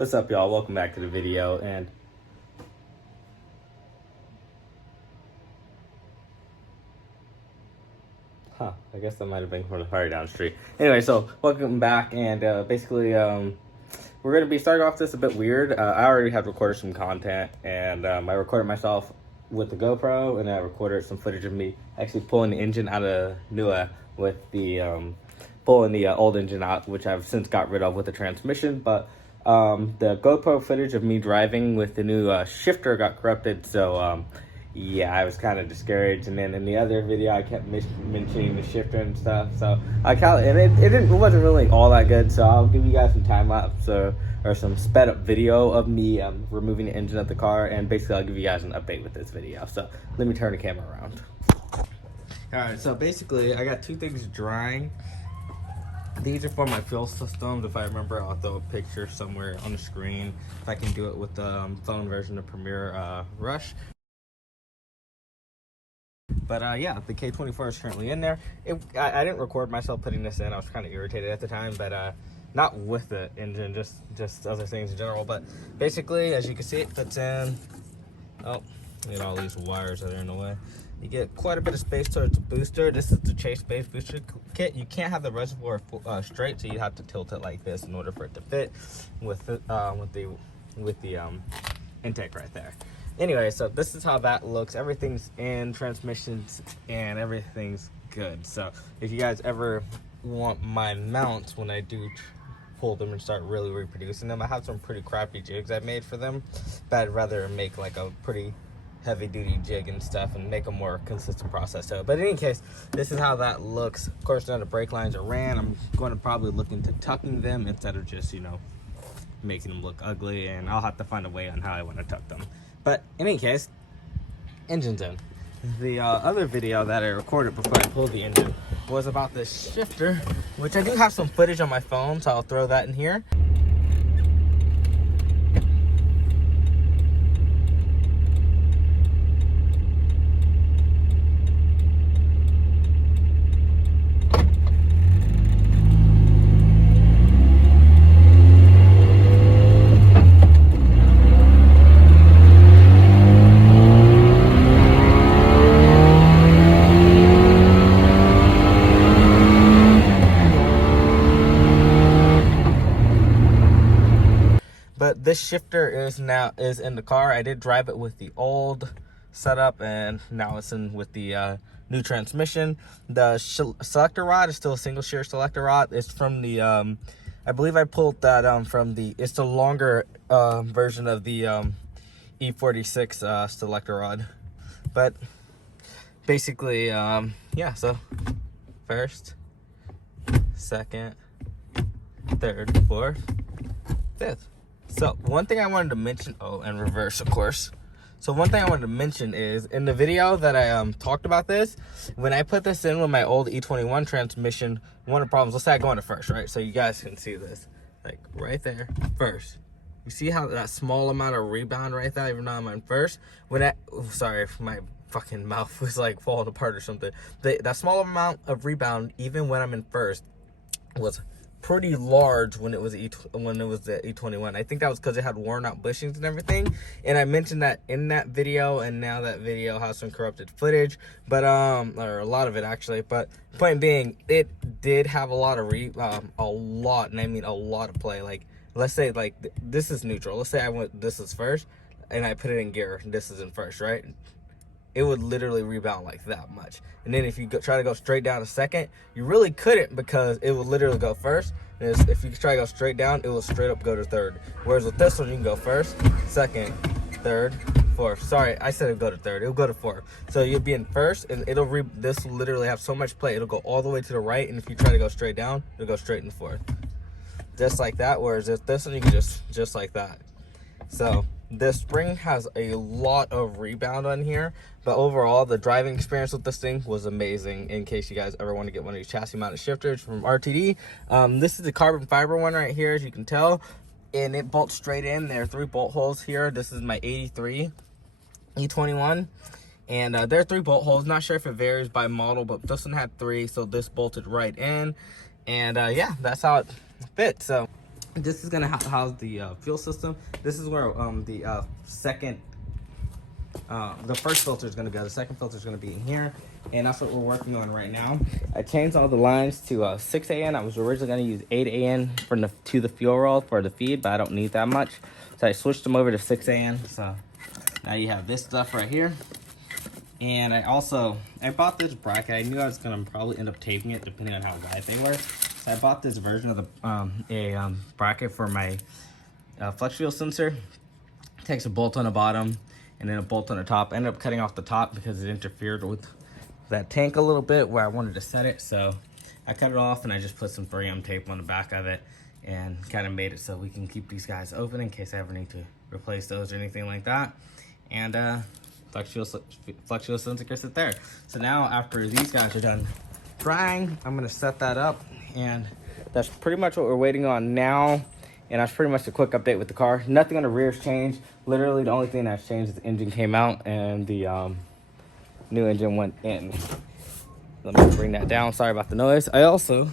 What's up, y'all? Welcome back to the video. And I guess that might have been from the fire down the street. Anyway, so welcome back, and basically we're gonna be starting off this a bit weird. I already have recorded some content, and I recorded myself with the GoPro, and I recorded some footage of me actually pulling the engine out of NUA with the pulling the old engine out, which I've since got rid of with the transmission. But the GoPro footage of me driving with the new shifter got corrupted, so yeah, I was kind of discouraged. And then in the other video, I kept mentioning the shifter and stuff, so it wasn't really all that good. So I'll give you guys some time lapse or some sped up video of me removing the engine of the car, and basically I'll give you guys an update with this video. So let me turn the camera around. All right, so basically I got two things drying. These are for my fuel systems. If I remember, I'll throw a picture somewhere on the screen if I can do it with the phone version of Premiere Rush. But yeah, the K24 is currently in there. I didn't record myself putting this in. I was kind of irritated at the time, but not with the engine, just other things in general. But basically, as you can see, it fits in. Oh, look at all these wires that are in the way. You get quite a bit of space towards the booster. This is the Chase Base booster kit. You can't have the reservoir straight, so you have to tilt it like this in order for it to fit with the intake right there. Anyway, so this is how that looks. Everything's in, transmissions, and everything's good. So if you guys ever want my mounts when I do pull them and start really reproducing them, I have some pretty crappy jigs I made for them, but I'd rather make like a pretty heavy duty jig and stuff and make a more consistent process to it. But in any case, this is how that looks. Of course, now the brake lines are ran. I'm going to probably look into tucking them instead of just, you know, making them look ugly, and I'll have to find a way on how I want to tuck them. But in any case, engine's in. The other video that I recorded before I pulled the engine was about this shifter, which I do have some footage on my phone, so I'll throw that in here. But this shifter is in the car. I did drive it with the old setup, and now it's in with the new transmission. The selector rod is still a single shear selector rod. It's from the I believe I pulled that from it's the longer version of the E46 selector rod. But basically, yeah, so first, second, third, fourth, fifth. So one thing I wanted to mention, and reverse, of course. So one thing I wanted to mention is in the video that I talked about this, when I put this in with my old E21 transmission, one of the problems, let's say I go into first, right? So you guys can see this, like right there, first. You see how that small amount of rebound right there, even though I'm in first? Sorry if my fucking mouth was like falling apart or something. That small amount of rebound, even when I'm in first, was pretty large when it was the E21. I think that was because it had worn out bushings and everything, and I mentioned that in that video, and now that video has some corrupted footage, but or a lot of it actually. But point being, it did have a lot of and I mean a lot of play. Like, let's say like this is neutral, let's say this is first and I put it in gear, this is in first, right? It would literally rebound like that much. And then if you try to go straight down to second, you really couldn't, because it would literally go first. And if you try to go straight down, it will straight up go to third. Whereas with this one, you can go first, second, third, fourth. Sorry, I said it'll go to third. It'll go to fourth. So you'll be in first, and this will literally have so much play. It'll go all the way to the right, and if you try to go straight down, it'll go straight in fourth. Just like that. Whereas if this one, you can just like that. So this spring has a lot of rebound on here, but overall the driving experience with this thing was amazing. In case you guys ever want to get one of these chassis mounted shifters from RTD, this is the carbon fiber one right here, as you can tell, and it bolts straight in. There are 3 bolt holes here. This is my 83 E21, and there are 3 bolt holes. Not sure if it varies by model, but this one had 3, so this bolted right in. And yeah, that's how it fits. So This is gonna house the fuel system. This is where the first filter is gonna go. The second filter is gonna be in here, and that's what we're working on right now. I changed all the lines to 6 AN. I was originally gonna use 8 AN to the fuel roll for the feed, but I don't need that much, so I switched them over to 6 AN. So now you have this stuff right here. And I bought this bracket. I knew I was gonna probably end up taping it depending on how wide they were. So I bought this version of the bracket for my flex fuel sensor. It takes a bolt on the bottom and then a bolt on the top. I ended up cutting off the top because it interfered with that tank a little bit where I wanted to set it. So I cut it off and I just put some 3M tape on the back of it and kind of made it so we can keep these guys open in case I ever need to replace those or anything like that. And flex fuel sensor can sit there. So now after these guys are done drying, I'm gonna set that up, and that's pretty much what we're waiting on now. And that's pretty much a quick update with the car. Nothing on the rear's changed. Literally the only thing that's changed is the engine came out and the new engine went in. Let me bring that down, sorry about the noise. I also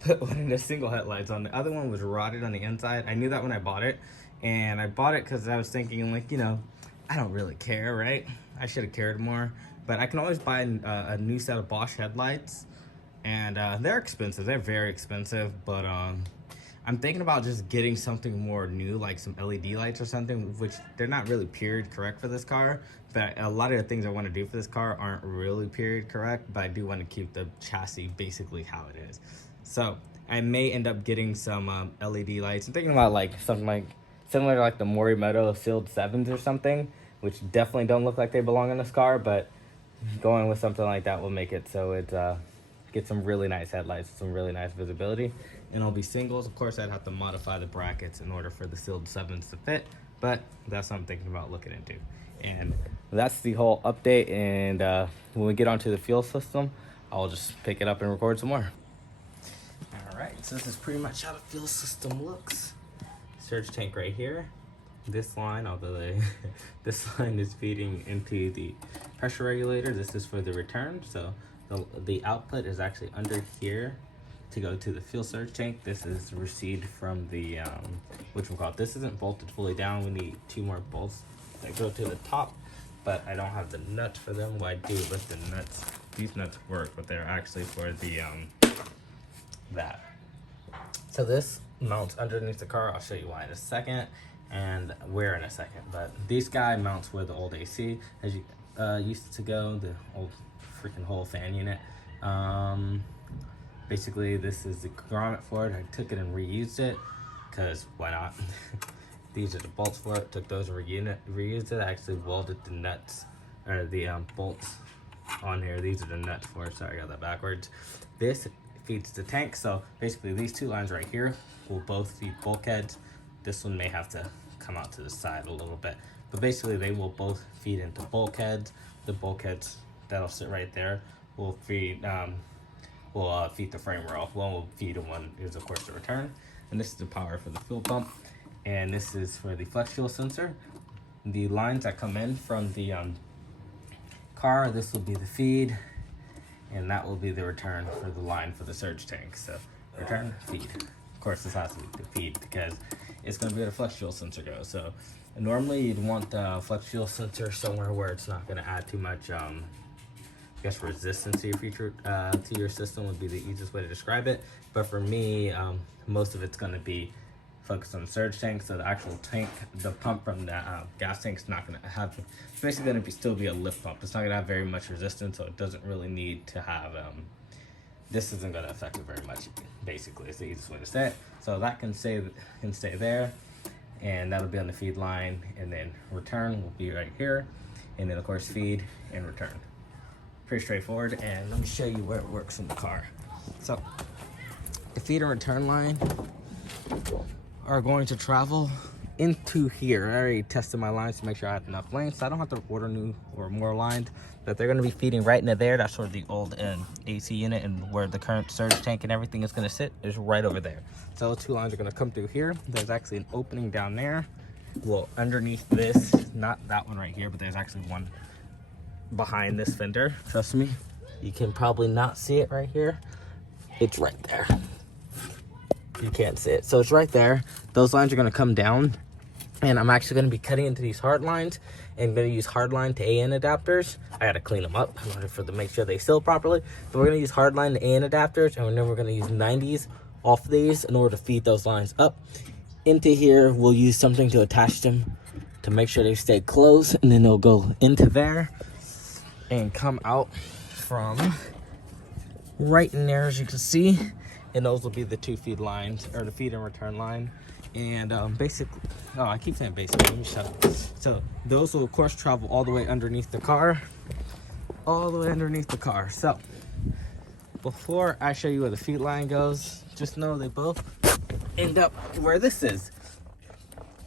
put one of the single headlights on. The other one was rotted on the inside. I knew that when I bought it, and I bought it because I was thinking, like, you know, I don't really care, right? I should have cared more, but I can always buy a new set of Bosch headlights, and they're expensive. They're very expensive, but I'm thinking about just getting something more new, like some LED lights or something, which they're not really period correct for this car, but a lot of the things I want to do for this car aren't really period correct, but I do want to keep the chassis basically how it is. So I may end up getting some LED lights. I'm thinking about like something like similar to like the Morimoto sealed 7s or something, which definitely don't look like they belong in this car, but going with something like that will make it so it get some really nice headlights, some really nice visibility. And it'll be singles. Of course, I'd have to modify the brackets in order for the sealed 7s to fit, but that's what I'm thinking about looking into. And that's the whole update, and when we get onto the fuel system, I'll just pick it up and record some more. All right, so this is pretty much how the fuel system looks. Surge tank right here. This line, this line is feeding into the pressure regulator. This is for the return. So the output is actually under here to go to the fuel surge tank. This is received from the, this isn't bolted fully down. We need 2 more bolts that go to the top, but I don't have the nuts for them. Well, I do with the nuts. These nuts work, but they're actually for the, that. So this mounts underneath the car. I'll show you why in a second, and where in a second. But this guy mounts where the old AC as you used to go, the old freaking whole fan unit. Basically this is the grommet for it. I took it and reused it because why not? These are the bolts for it. Took those and reused it. I actually welded the nuts or the bolts on here. These are the nuts for it. Sorry, I got that backwards. This feeds the tank. So basically these 2 lines right here will both feed bulkheads. This one may have to come out to the side a little bit, but basically they will both feed into bulkheads. The bulkheads that'll sit right there will feed the frame rail. One will feed, and one is of course the return. And this is the power for the fuel pump, and this is for the flex fuel sensor. The lines that come in from the car, this will be the feed, and that will be the return for the line for the surge tank. So return, feed. Of course, this has to be the feed because it's going to be where the flex fuel sensor goes. So normally you'd want the flex fuel sensor somewhere where it's not going to add too much, I guess, resistance to your system would be the easiest way to describe it. But for me, most of it's going to be focused on the surge tank. So the actual tank, the pump from the gas tank is not going to have, it's basically going to still be a lift pump. It's not going to have very much resistance, so it doesn't really need to have, this isn't going to affect it very much, basically. It's the easiest way to say it. So that can stay there, and that'll be on the feed line, and then return will be right here, and then of course feed and return. Pretty straightforward, and let me show you where it works in the car. So the feed and return line are going to travel into here. I already tested my lines to make sure I have enough length, so I don't have to order new or more lines, but they're going to be feeding right into there. That's where the old AC unit and where the current surge tank and everything is going to sit is right over there. So those 2 lines are going to come through here. There's actually an opening down there. Well, underneath this, not that one right here, but there's actually one behind this fender. Trust me, you can probably not see it right here. It's right there. you can't see it. So it's right there. Those lines are gonna come down, and I'm actually gonna be cutting into these hard lines and gonna use hardline to AN adapters. I gotta clean them up in order for to make sure they seal properly. But we're gonna use hardline to AN adapters, and then we're gonna use 90s off of these in order to feed those lines up. Into here, we'll use something to attach them to make sure they stay closed, and then they'll go into there and come out from right in there, as you can see. And those will be the 2 feed lines, or the feed and return line. And basically, oh, I keep saying basically, let me shut up. So those will of course travel all the way underneath the car, So before I show you where the feed line goes, just know they both end up where this is.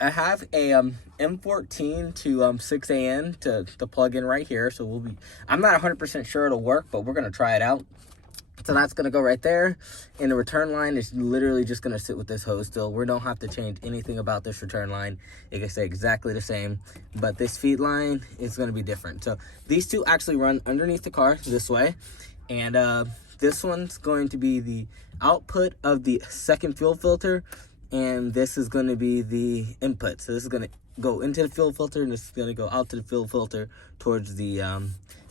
I have a M14 to 6AN to plug in right here. So I'm not 100% sure it'll work, but we're gonna try it out. So that's gonna go right there. And the return line is literally just gonna sit with this hose still. We don't have to change anything about this return line. It can stay exactly the same, but this feed line is gonna be different. So these two actually run underneath the car this way. And this one's going to be the output of the second fuel filter, and this is going to be the input. So this is going to go into the fuel filter, and this is going to go out to the fuel filter towards the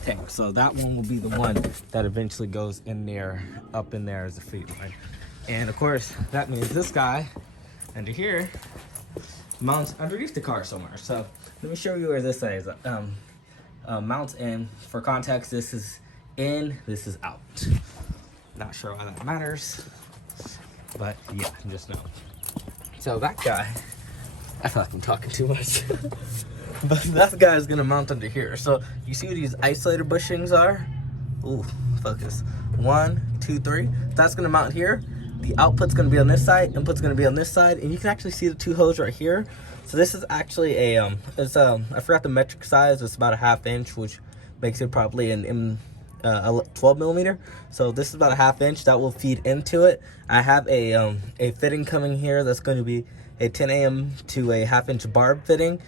tank. So that one will be the one that eventually goes in there, up in there as a feed line. And of course, that means this guy under here mounts underneath the car somewhere. So let me show you where this is. Mounts in. For context, this is in, this is out. Not sure why that matters, but yeah, just know. So that guy, I feel like I'm talking too much. But that guy is gonna mount under here. So you see what these isolator bushings are? Ooh, focus. 1, 2, 3. That's gonna mount here. The output's gonna be on this side, input's gonna be on this side, and you can actually see the 2 hoses right here. So this is actually a I forgot the metric size. It's about a 1/2 inch, which makes it probably an 12 millimeter. So this is about a 1/2 inch that will feed into it. I have a fitting coming here that's going to be a 10 AM to a 1/2 inch barb fitting,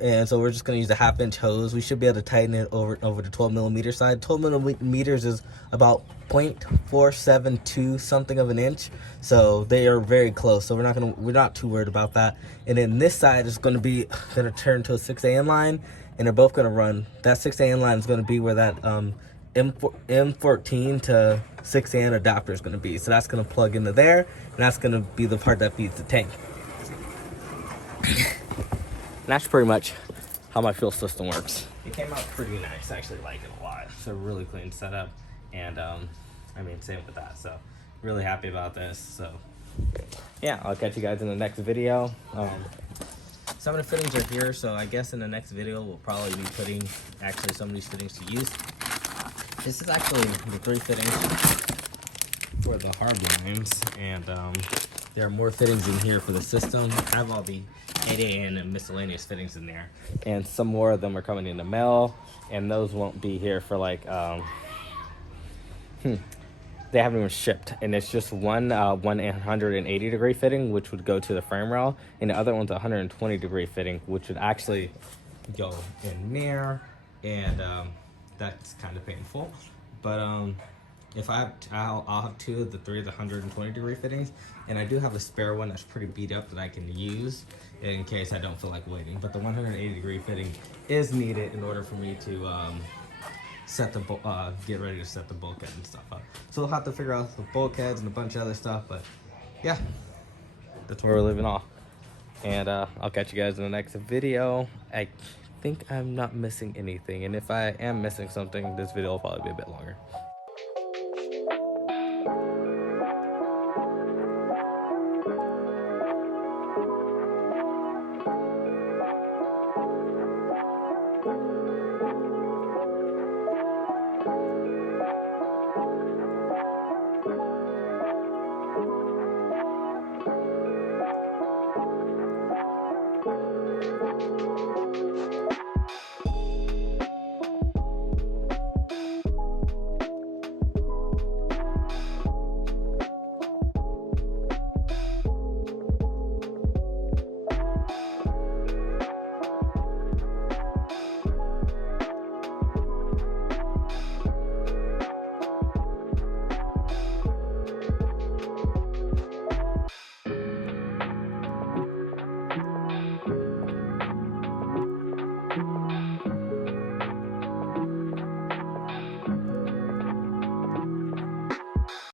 and so we're just going to use a 1/2 inch hose. We should be able to tighten it over the 12 millimeter side. 12 millimeters is about 0.472 something of an inch, so they are very close. So we're not too worried about that. And then this side is going to turn to a 6AN line, and they're both going to run. That 6AN line is going to be where that M14 to 6AN adapter is going to be. So that's going to plug into there, and that's going to be the part that feeds the tank. And that's pretty much how my fuel system works. It came out pretty nice. I actually like it a lot. It's a really clean setup, and I mean, same with that. So really happy about this. So yeah, I'll catch you guys in the next video. Some of the fittings are here, so I guess in the next video we'll probably be putting actually some of these fittings to use. This is actually the 3 fittings for the hard lines, and there are more fittings in here for the system. I have all the 8AN and miscellaneous fittings in there, and some more of them are coming in the mail, and those won't be here for like they haven't even shipped, and it's just one 180 degree fitting, which would go to the frame rail, and the other one's a 120 degree fitting, which would actually go in there, and that's kind of painful. But if I'll have 2 of the 3 of the 120 degree fittings, and I do have a spare one that's pretty beat up that I can use in case I don't feel like waiting. But the 180 degree fitting is needed in order for me to get ready to set the bulkhead and stuff up. So we'll have to figure out the bulkheads and a bunch of other stuff, but yeah, that's where we're living off. And I'll catch you guys in the next video. I think I'm not missing anything, and if I am missing something, this video will probably be a bit longer.